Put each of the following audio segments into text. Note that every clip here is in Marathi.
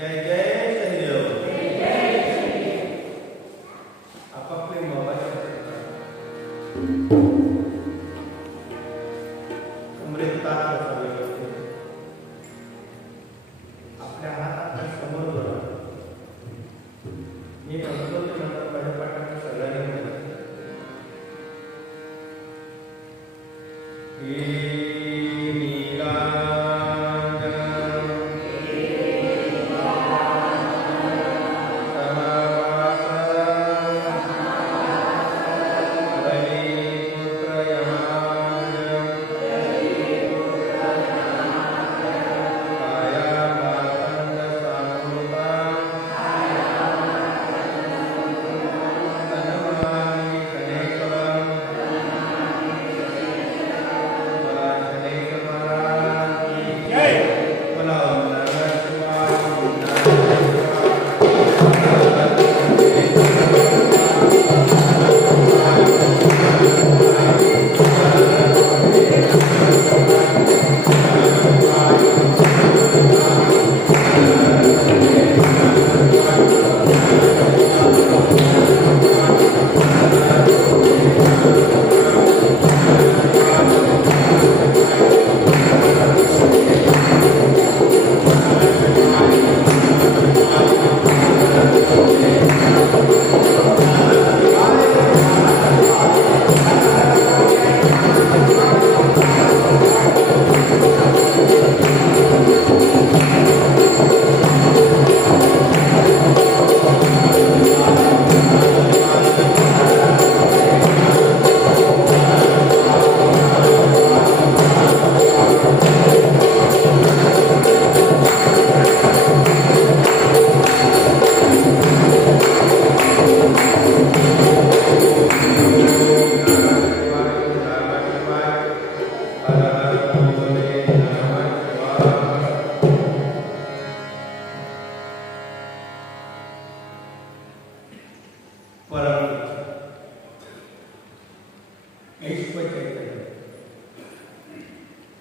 जय जय शनिदेव. आपापले मोबाईल कमरेत तार असावे व्यवस्थित. आपल्या हाताच्या समोर धरा. मी म्हणतो ते नंतर माझ्या पाठात सगळ्यांनी म्हणा.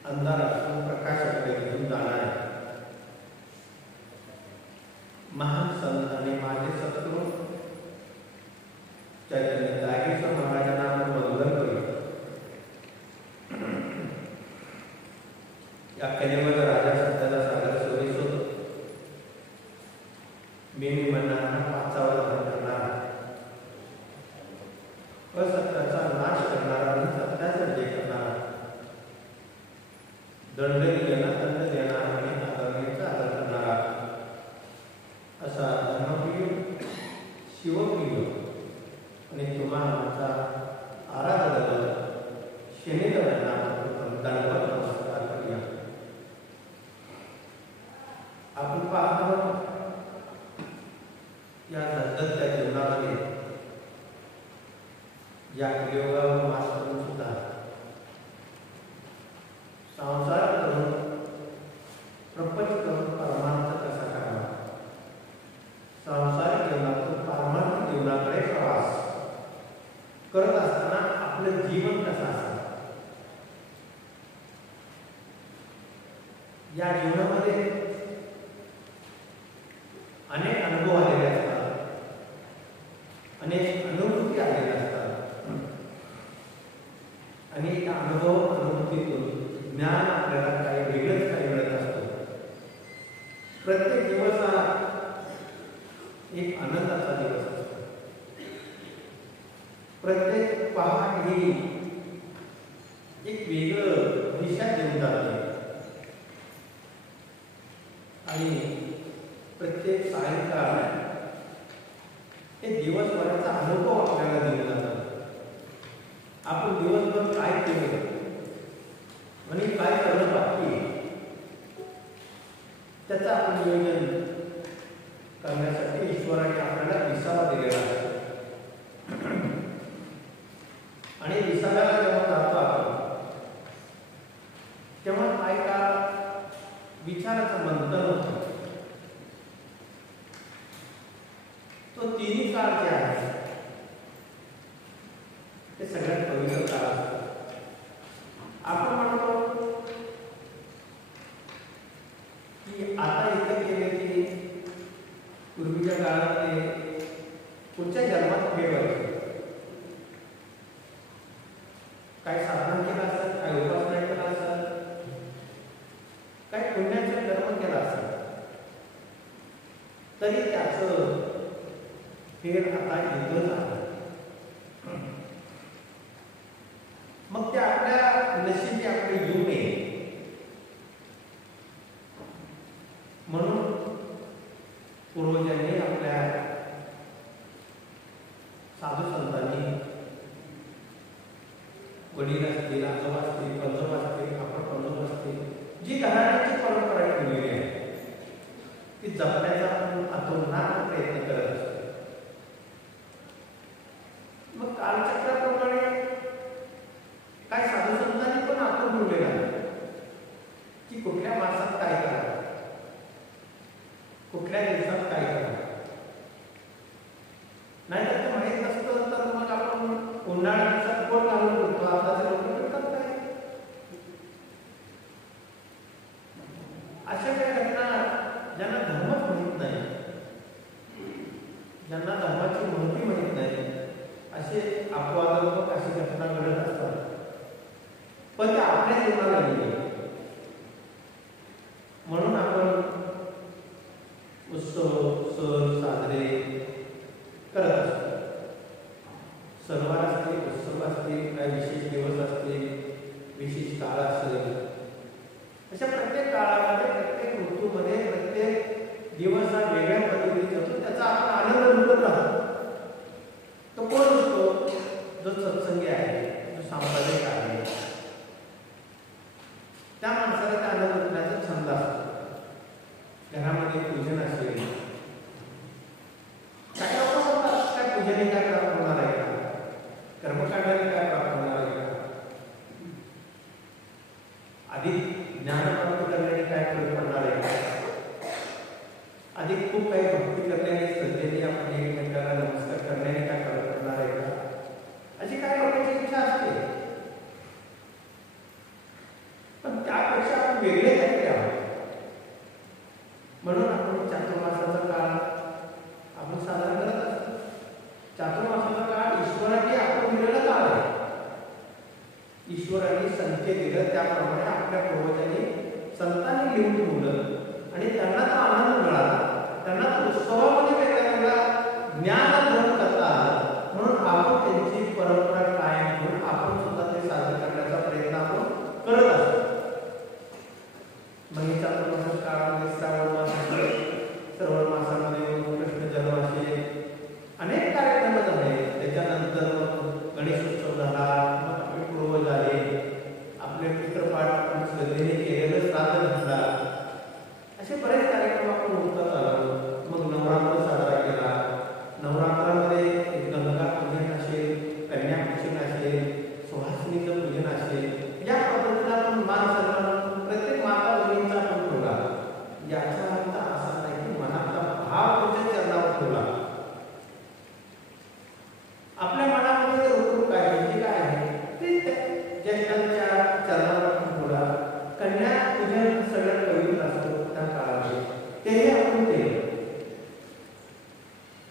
अंधारातून प्रकाशाकडे घेऊन जाणारे महान संत आणि माझे सद्गुरू चैतन्य जागेश्वर महाराजांना वंदन करीत या कलेमध्ये राजा सत्याला सागर सोयीसोत मी मनांना पाचावर करणार असत्याचा नाश करणारा आणि सत्याचा विजय करणारा दंड दिलेला दंड देणारा आणि आदरणीचा आदर करणारा असा धर्मप्रिय शिवप्रिय आणि तुम्हाला आराधना शनिदेवांना दंडवत नमस्कार करूया. आपण पाहतो या धगधगत्या जीवनामध्ये या कलियुगावर मास करून सुद्धा संसार करून प्रपंच करून परमार्थ कसा करावा, संसारिक जीवनातून परमार्थ जीवनाकडे प्रवास करत असताना आपलं जीवन कसं असावं, या जीवनामध्ये अनेक अनुभव आलेले असतात, अनेक अनुभूती आलेल्या असतात आणि त्या अनुभूतीतून ज्ञान आपल्याला काही वेगळंच काही मिळत असतं. प्रत्येक दिवस हा एक आनंदाचा दिवस असतो. प्रत्येक पहाट ही एक वेगळं दिशा देऊन जाते आणि प्रत्येक सायंकाळ हे दिवसभराचा अनुभव आपल्याला दिला जातो. आपण दिवसभर काय केलं आणि काय करणं बाकी त्याचं आपण नियोजन करण्यासाठी ईश्वराने आपल्याला विसावा दिलेला आहे आणि विसाव्याला जेव्हा जातो आपण तेव्हा काय का विचाराचं मंथन होतं. तो तिन्ही काळ जे आहे ते सगळ्यात पवित्र काळ असतो. आपण म्हणतो की आता इथे गेले की काळात ते पुढच्या जन्मात फेड व्हायचे. काय साधना केला असेल, काय उपासना केला असेल, काय पुण्याचा कर्म केला असेल, तरी त्याचं फेड आता इथं झालं. मग ते आपल्या नशिबी आपले येऊ नये म्हणून पूर्वजांनी आपल्या साधू संतांनी वडील असतील, आजोबा असतील, पंजोबा असतील, आपण पंजोबा असतील, जी घराण्याची परंपरा ठेवलेली आहे ती जपण्याचा आपण अतोनात प्रयत्न करत असतो. मग कालचक्राप्रमाणे काय साधू संतांनी पण आपण ठेवलेलं आहे की कुठल्या मासात काय करा, कुठल्या दिवसात काय करा. नाही तर ते माहीत नसतं तर मग आपण उन्हाळ्याचा कोण घालून ठेवतो. आता लोक ठेवतात काय अशा काही घटना ज्यांना धर्मच माहीत नाही, ज्यांना धर्माची महती माहीत नाही, असे अपवादात्मक अशी घटना घडत असतात. पण ते आपल्या जीवनाला गेले म्हणून आपण उत्सव सण साजरे करत असतो. सणवार असतील, उत्सव असतील, काही विशेष दिवस असतील, विशेष काळ असेल, अशा प्रत्येक काळामध्ये, प्रत्येक ऋतूमध्ये प्रत्येक दिवस हा वेगळ्या पद्धतीने जातो. त्याचा आपण आनंद लुटत राहतो. तो कोण असतो? जो सत्संगी आहे, जो सांप्रदायिक आहे, त्या माणसाला त्या आनंद लुटण्याचा छंद असतो. घरामध्ये पूजन असेल, काय लोक म्हणतात काय पूजने काय प्राप्त होणार आहे का, कर्मकांडाने काय प्राप्त होणार आहे का, अधिक ज्ञान प्राप्त करण्याने काय फरक पडणार आहे का, अधिक खूप काही भक्ती करण्याने, श्रद्धेने आपण एकमेकांना नमस्कार करण्याने काय फरक पडणार आहे का, अशी काय लोकांची इच्छा असते. पण त्यापेक्षा आपण वेगळे काहीतरी आहोत. म्हणून आपण चातुर्मासाचा काळ आपण साजरा करत असतो. चातुर्मासाचा काळ ईश्वराने आपण दिलेला काळ आहे. ईश्वराने संख्ये दिलं त्याप्रमाणे आपल्या पूर्वजांनी संतांनी लिहून ठेवलं आणि त्यांना तो आनंद मिळाला, त्यांना उत्सवामध्ये वेगवेगळ्या ज्ञान ग्रहण करता आलं. म्हणून आपण त्यांची परंपरा कायम ठेवून आपण सुद्धा ते साजरे करण्याचा प्रयत्न आपण करत असतो. मग चातुर्मासाच्या काळामध्ये श्रावण मास, श्रावण मासामध्ये कृष्ण जन्माष्टमी अनेक कार्यक्रम झाले. त्याच्यानंतर गणेशोत्सव झाला, मग आपले पूर्वज आले, आपले पितृपाठ आपण श्रद्धेने केलेलं श्राद्ध घातला, असे बरेच कार्यक्रम आपण उठत आलो. मग नवरात्र साजरा केला. नवरात्रामध्ये गंगा पूजन असेल, कन्या पूजन असेल, सुहासिनीचं पूजन असेल, या पद्धतीला आपण मान सन्मान प्रत्येक माता बहिणींचा आपण ठेवला. याचा अर्थ असा नाही की मनातला भाव तुमच्या चरणावर ठेवला. आपल्या मनामध्ये रोखून काय म्हणजे काय आहे ते ज्येष्ठांच्या चरणावर आपण ठेवला. कन्या पूजन सगळ्यात पवित्र असतो त्या काळामध्ये, तेही आपण केलं.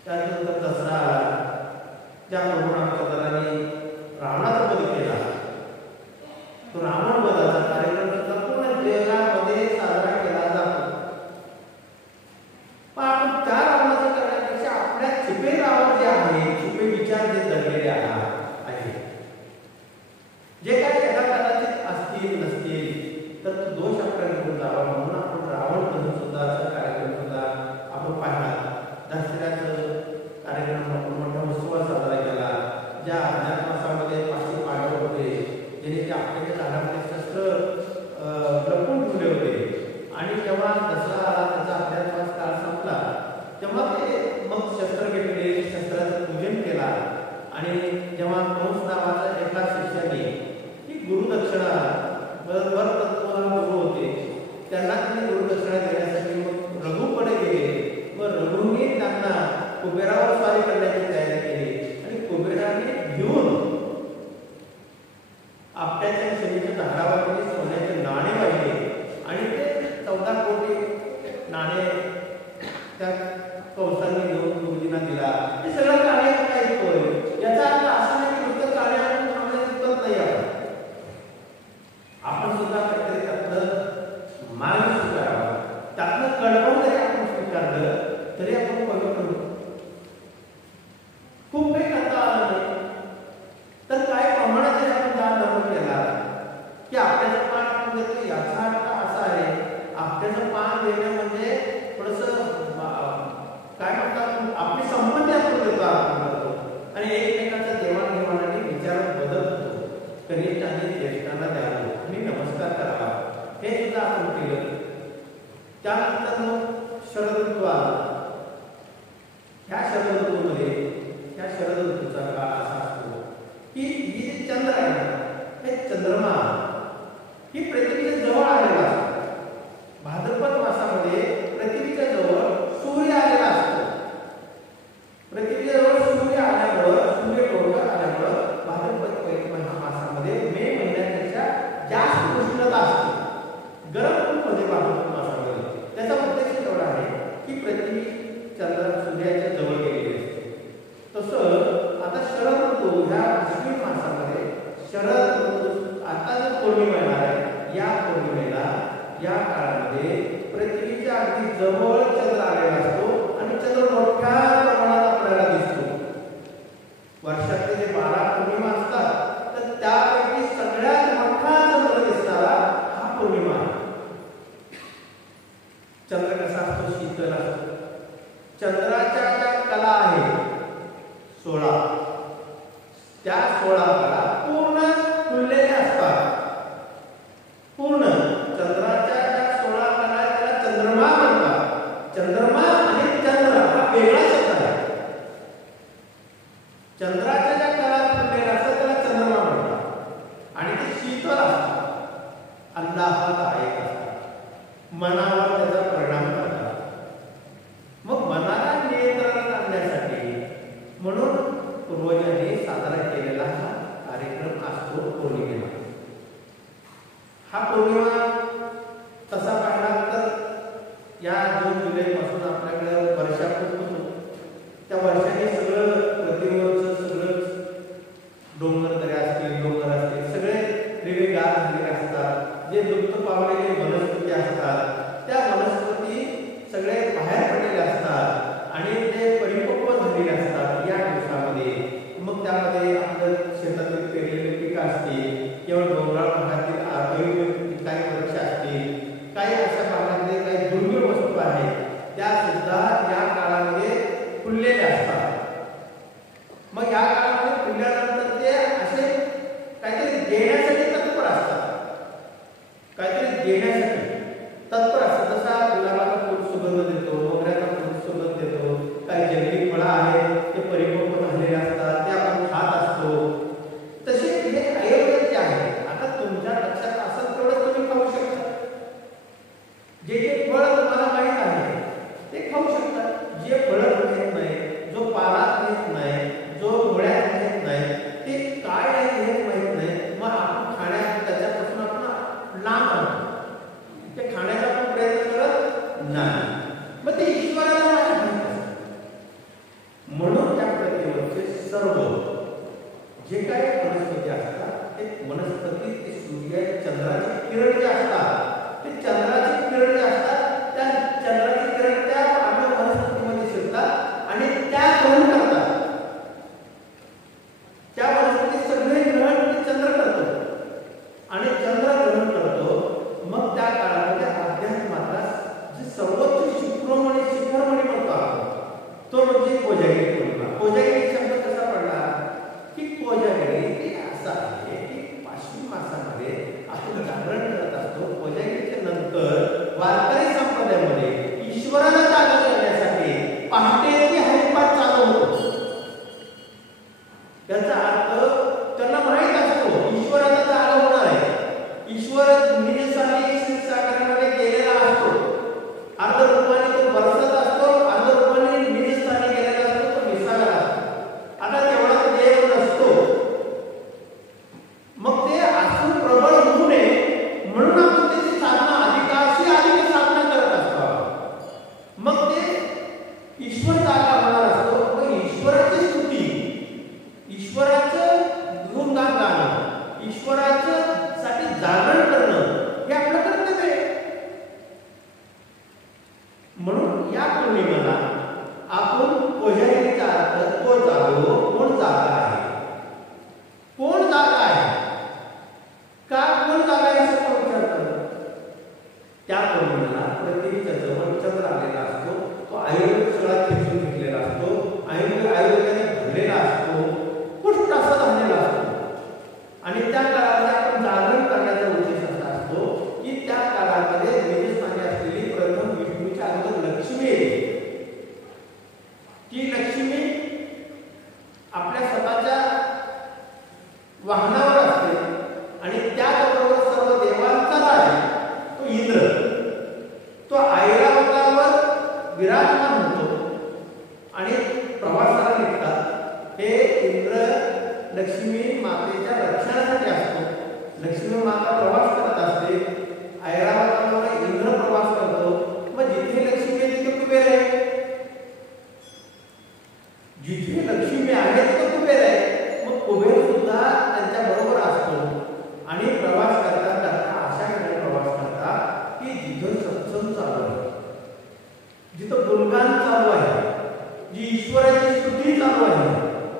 त्यानंतर दसरा आला, ज्या प्रभुरामचंद्रांनी रावणाचा वध केला. तो रावण वधाचा कार्यक्रम संपूर्ण जगामध्ये साजरा केला जातो. पण आपण त्या रावणाचा करण्यापेक्षा आपल्या छिपे रावण जे आहे, छिपे विचार जे दडलेले आहे, जे काही एका कदाचित असतील नसतील तर तो दोष आपल्याला घेऊन जावा म्हणून आपण रावण वध सुद्धा कार्यक्रम सुद्धा आपण पाहिला. दसऱ्याचं कार्यक्रम आपण मोठा उत्सव साजरा केला. ज्या अज्ञात मासामध्ये 500 पांडव होते, ज्यांनी ते आपल्या झाडामध्ये शस्त्र लपवून ठेवले होते, आणि जेव्हा दसरा आला, त्याचा अज्ञातवास काळ संपला, तेव्हा ते मग शस्त्र घेतले, शस्त्राचं पूजन केला. आणि जेव्हा कंस नावाचा एका शिष्याने ही गुरुदक्षिणा, गुरु होते, त्यांना त्यांनी गुरुदक्षिणा देण्यासाठी मग रघुकडे गेले व रघुने त्यांना कुबेरावर स्वारी करण्याची तयारी केली. आणि कुबेराने घेऊन आपट्याच्या शरीराच्या झाडावर सोन्याचे नाणे वाहिले आणि ते 14 कोटी नाणे त्या कंसांनी घेऊन मुलींना दिला, हे सगळं कार्य ऐकतोय. याचा अर्थ असा नाही की नुसतं कार्य आपण थांबण्यात नाही. आपण सुद्धा काहीतरी त्यातलं मार्ग स्वीकारावा, त्यातलं कडवं जरी आपण स्वीकारलं तरी आपण पवित्र होतो. खूप काही करता आलं नाही तर काय प्रमाणात जरी आपण दान धर्म केला की आपल्याचं पान आपण देतो, याचा अर्थ असा आहे आपल्याचं पान देणं म्हणजे थोडंसं काय म्हणतात आपली संपत्ती आपण देतो आणि एकमेकांचा देवाणघेवाणाने विचारात बदल होतो. कनिष्ठांनी ज्येष्ठांना द्यावं आणि नमस्कार करावा, हे सुद्धा आपण केलं. त्यानंतर मग शरद ऋतू आला. ह्या शरद ऋतूमध्ये ह्या शरद ऋतूचा काळ असा असतो की ही जी चंद्र आहे ना, हे चंद्रमा ही पृथ्वीच्या जवळ आलेला असतो. भाद्रपद मासामध्ये पृथ्वीच्या जवळ सूर्य आलेला असतो. पृथ्वीच्या जवळ सूर्य आल्यामुळं, सूर्य डोक्यात आल्यामुळं भाद्रपद मासामध्ये मे महिन्यापेक्षा जास्त उष्णता असते, गरम खूप होते भाद्रपद मासामध्ये. त्याचा उद्देश एवढा आहे की पृथ्वी सूर्याच्या जवळ गेलेली असते. तसं आता शरद ऋतू ह्या अश्विन मासामध्ये शरद ऋतू आता जो पौर्णिमा येणार आहे, या पौर्णिमेला या काळामध्ये पृथ्वीच्या अगदी जवळ चंद्र आलेला असतो आणि चंद्र मोठ्या प्रमाणात आपल्याला दिसतो. वर्षातले जे 12 पौर्णिमा असतात तर त्यापैकी सगळ्यात मोठा चंद्र दिसणारा हा पौर्णिमा आहे. चंद्र कसा असतो? शीतल असतो. चंद्राच्या ज्या कला आहेत 16, त्या 16 कला पूर्ण खुललेल्या असतात. पूर्ण चंद्राच्या ज्या 16 कला आहेत त्याला चंद्रमा म्हणतात. चंद्रमा आणि चंद्र हा वेगळा शब्द आहे. चंद्राच्या ज्या कला खुललेल्या असतात त्याला चंद्रमा म्हणतात आणि ते शीतल असतात, आल्हाददायक असतात, मनावर त्याचा परिणाम करतात. मग मनाला नियंत्रणात आणण्यासाठी म्हणून पूर्वजांनी साजरा केलेला हा कार्यक्रम असतो पौर्णिमेला. हा पौर्णिमा तसा पाहिला तर या 2 जुलैपासून आपल्याकडे वर्षा होतो. त्या वर्षाने सगळं प्रतिवर्ष सगळं डोंगर असतील सगळे हिरवेगार झालेले असतात. जे लुप्त पावलेले वनस्पती असतात त्या वनस्पती सगळे बाहेर पडलेले असतात आणि ते परिपक्व झालेले असतात या दिवसामध्ये. मग त्यामध्ये आपलं शेतातील पेरलेले पिकं असतील किंवा डोंगराळ भागातील काही वृक्ष असतील, काही अशा भागामध्ये काही दुर्मिळ वस्तू आहेत त्या सुद्धा या काळामध्ये फुललेल्या असतात. मग या काळामध्ये फुलल्यानंतर ते असे काहीतरी देण्यासाठी तत्पर असतात, काहीतरी देण्यासाठी तत्पर असतात. जसा गुलाबाला फूल सुगंध देतो, मोगऱ्याला फूल सुगंध देतो, काही जंगली फळं आहेत ते परिपक्व झालेले असतात ते आपण खात असतो. तसे हे आयुर्वेद जे आहे, आता तुमच्या लक्षात असं तेवढं तुम्ही खाऊ शकता. जे जे फळ तुम्हाला माहीत आहे ते खाऊ शकता. जे फळं माहीत नाही, जो पाला माहीत नाही, जो मुळ्यात माहीत नाही, ते काय आहे हे माहीत नाही, मग आपण खाण्यात त्याच्यापासून आपण लांब आहोत, ते खाण्याचा आपण प्रयत्न करत नाही. मग ते ईश्वराला माहीत असतं. म्हणून त्या प्रतिवर्षी सर्व जे काही वनस्पती असतात ते वनस्पती ते सूर्य चंद्राचे किरण जे असतात ते चंद्राचे किरण जे असतात त्या चंद्राचे किरण त्या आपल्या वनस्पतीमध्ये शिरतात आणि त्या ग्रहण करतात. त्या वनस्पती सगळे ग्रहण ते चंद्र करतो आणि चंद्र ग्रहण करतो. मग त्या काळामध्ये अध्यात्माचा जे सर्वोच्च शिखरमणी म्हणतो आपण तो म्हणजे कोजागिरी पौर्णिमा. कोजागिरी शब्द कसा पडला की कोजागिरी हे असं आहे की 5 मासामध्ये आपण जागरण करत असतो. म्हणून या पौर्णिमेला आपण कोजागिरीचा अर्थ तो जागो कोण जागा आहे, कोण जागा आहे, का कोण जागा आहे असं कोण विचारतं. त्या पौर्णिमेला पृथ्वीच्या जवळ चंद्र आलेला असतो, तो आयुर्वेद सगळा खेचून घेतलेला असतो, आयुर्वेदाने भरलेला असतो, पुष्ट असा झालेला असतो. आणि त्या काळामध्ये आपण जागरण करण्याचा उद्देश असा असतो की त्या काळामध्ये वेदस्थानी असलेली प्रथम विष्णूच्या अगोदर लक्ष्मी येते. ती लक्ष्मी आपल्या स्वतःच्या वाहनावर असते आणि त्याचबरोबर सर्व देवांचा राजा तो इंद्र तो ऐरावतावर विराजमान होतो आणि प्रवासाला निघतात. हे इंद्र लक्ष्मी मातेच्या रक्षणासाठी असतो. लक्ष्मी माता प्रवास करत असते, ऐरावतावर इंद्र प्रवास करतो. मग जिथे लक्ष्मी आहे तिथे कुबेर आहे, जिथे लक्ष्मी आहे तिथे कुबेर आहे. मग कुबेर सुद्धा त्यांच्या बरोबर असतो आणि प्रवास करता करता अशा ठिकाणी प्रवास करतात की जिथं सत्संग चालू आहे, जिथं गुणगान चालू आहे, जी ईश्वराची स्तुती चालू आहे,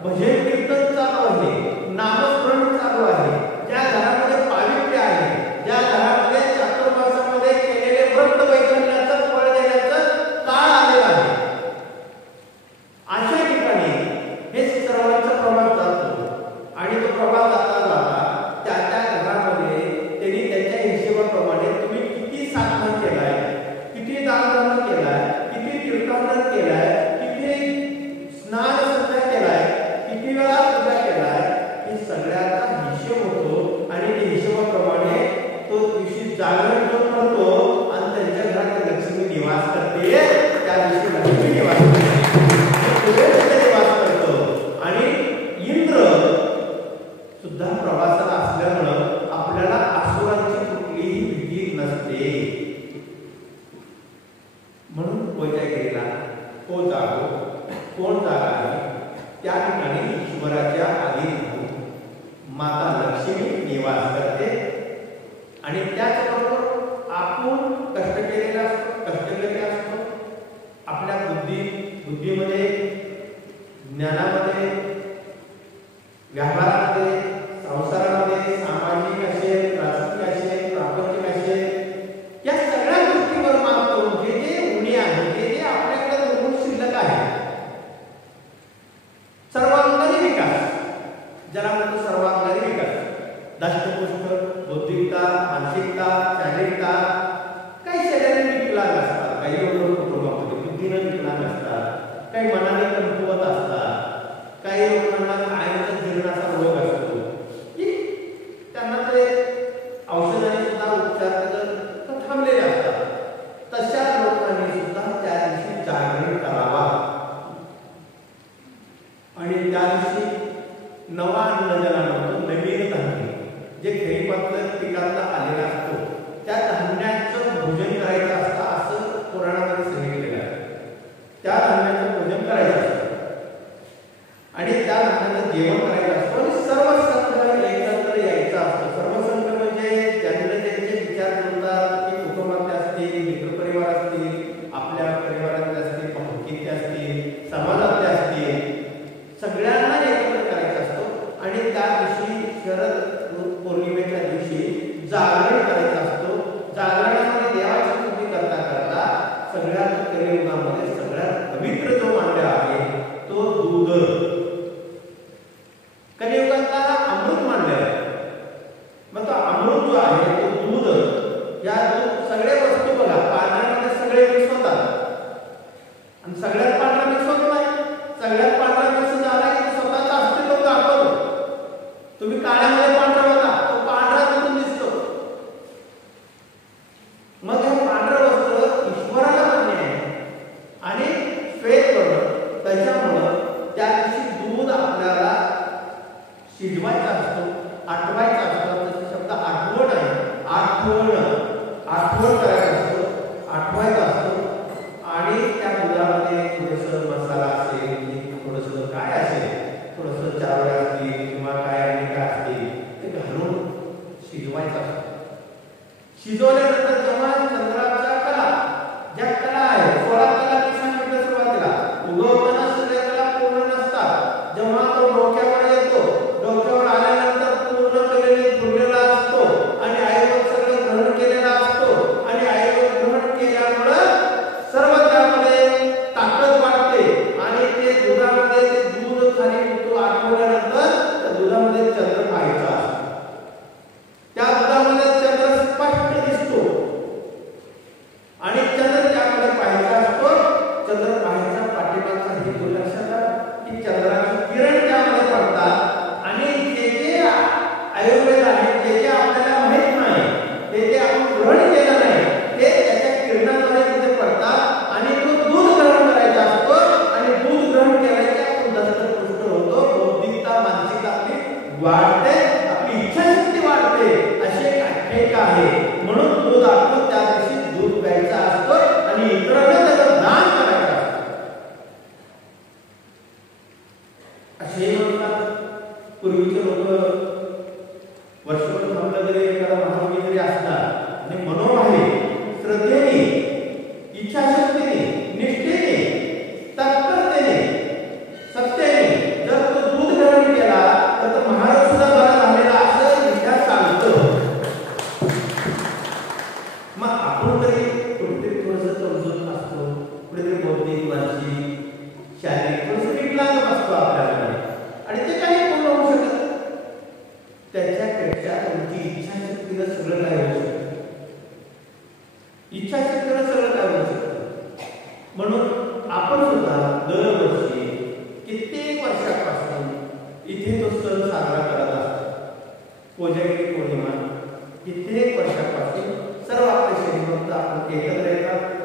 भजन कीर्तन चालू आहे, नामस्मरण चालू आहे, ज्या घरामध्ये पावित्र्य आहे, ज्या घरामध्ये चातुर्मासामध्ये केलेले व्रत वैकल्याचं फळ देण्याचं काळ आलेला आहे, अशा ठिकाणी हे सर्वांचा प्रवास जातो. आणि तो प्रवास जाता जाता त्या त्या घरामध्ये त्यांनी त्यांच्या हिशोबाप्रमाणे तुम्ही किती साधना केलाय, किती दानधर्म केलाय, किती तीर्थाटन केलाय, किती स्नान संध्या केलाय, किती वेळा पूजा केलाय, हे सगळ्याचा हिशोब होतो. आणि त्या हिशोबाप्रमाणे तो दिवशी जागरण जो करतो आणि त्यांच्या घरात लक्ष्मी निवास करते, त्या दिवशी लक्ष्मी निवास करते, निवास करतो. आणि इंद्र सुद्धा प्रवासाला असल्यामुळं आपल्याला असुरांची कुठलीही भीती नसते. म्हणून कोजागिरीला को जागो कोण जागा आहे, त्या ठिकाणी ईश्वराच्या आधी माता लक्ष्मी निवास करते. आणि त्याचबरोबर आपण कष्ट केलेला असतो, आपल्या बुद्धीमध्ये, ज्ञानामध्ये, व्यापारामध्ये, संसारामध्ये, सामाजिक असेल, राजकीय असेल, प्रापंचिक असेल, या सगळ्या गोष्टीवर मात करून जे जे उणे आहे, जे जे आपल्याकडे दुर्गुण शिल्लक आहे, सर्वांगीण विकास, ज्याला म्हणतो सर्वांगीण विकास, दष्टपुष्ट, बौद्धिकता, मानसिकता, शारीरिकता, काही शरीराने विकलांग असतात, काही लोक कुटुंबामध्ये बुद्धीने विकलांग असतात, काही मनाने कमकुवत असतात, काही लोकांना कायमचा जीर्णाचा रोग असतो की त्यांना ते औषधाने सुद्धा उपचार थांबलेले असतात. तशा लोकांनी सुद्धा त्या दिवशी जागरण करावा आणि त्या दिवशी नवा अन्न ज्याला म्हणतो, नवीन धान्य जे खरीपातलं पिकातला आलेला असतो त्या धान्याचं भोजन करायचं असतं असं पुराणामध्ये सांगितलेलं आहे. त्या धान्याचं भोजन करायचं असतं आणि त्या धान्याचं जेवण करायचं असतं आणि सर्व संघ एकत्र यायचा असतो. सर्व संघ म्हणजे ज्यांना त्यांचे विचार करतात की कुटुंबातले असतील, मित्रपरिवार असतील, आपल्या परिवारातले असतील, भावकीतले असतील, समाजातले असतील, सगळ्यांना एकत्र करायचा असतो. आणि त्या दिवशी शरद पौर्णिमेच्या दिवशी जागरण करायचा असतो. जागरणामध्ये देवाची स्तुती करता करता सगळ्यात कलियुगामध्ये सगळ्यात पवित्र जो मानला आहे तो दूध, कलियुगाचा अमृत मानला आहे. मग तो अमृत जो आहे तो दूध, या दूध सगळे वस्तू बघा पाण्यामध्ये सगळे मिक्स होतात आणि सगळ्यात पांढरा मिक्स होत नाही. सगळ्यात पांढरा मिक्स झाला की स्वतःचं अस्तित्व दाखवतो. तुम्ही काळ्यामध्ये पांढरा बघा, तो पांढरा तिथून दिसतो. मग हे पांढरं वस्त्र ईश्वराला मान्य आहे आणि श्वेत वर्ण, त्याच्यामुळं त्या दिवशी दूध आपल्याला शिजवायचा असतो, आठवायचा असतो. त्याचा शब्द आठवण आहे. आठवण करायचा असतो, आठवायचा असतो. आणि त्या दुधामध्ये थोडंसं मसाला असेल, थोडंसं काय इतरांना त्याचं दान करायचं असे म्हणतात. पूर्वीचे लोक वर्षभर थांबलं तरी एखादा महारोगी जरी असला आणि मनोभावे श्रद्धेने इच्छाशक्तीने निष्ठेने तत्परतेने सत्याने जर तो दूध ग्रहण केला तर तो महाराज सुद्धा बरा झालेला असं इतिहास सांगतो. मग आपण तरी कुठेतरी थोडंसं समजून असतो, कुठेतरी बौद्धिक मानसिक शारीरिक थोडंसं विकलांग असतो आपल्याकडे आणि ते काही पूर्ण होऊ शकत. त्याच्यापेक्षा तुमची इच्छाशक्तीनं सगळं काय होऊ शकतं. इच्छाशक्तीनं सगळं काय होऊ शकतं. म्हणून आपण सुद्धा दरवर्षी कित्येक वर्षापासून इथे तो सण साजरा करत असतो. कोजागिरी पौर्णिमा कित्येक वर्षापासून सर्व आपले श्रीमंत आपण एकत्र येतात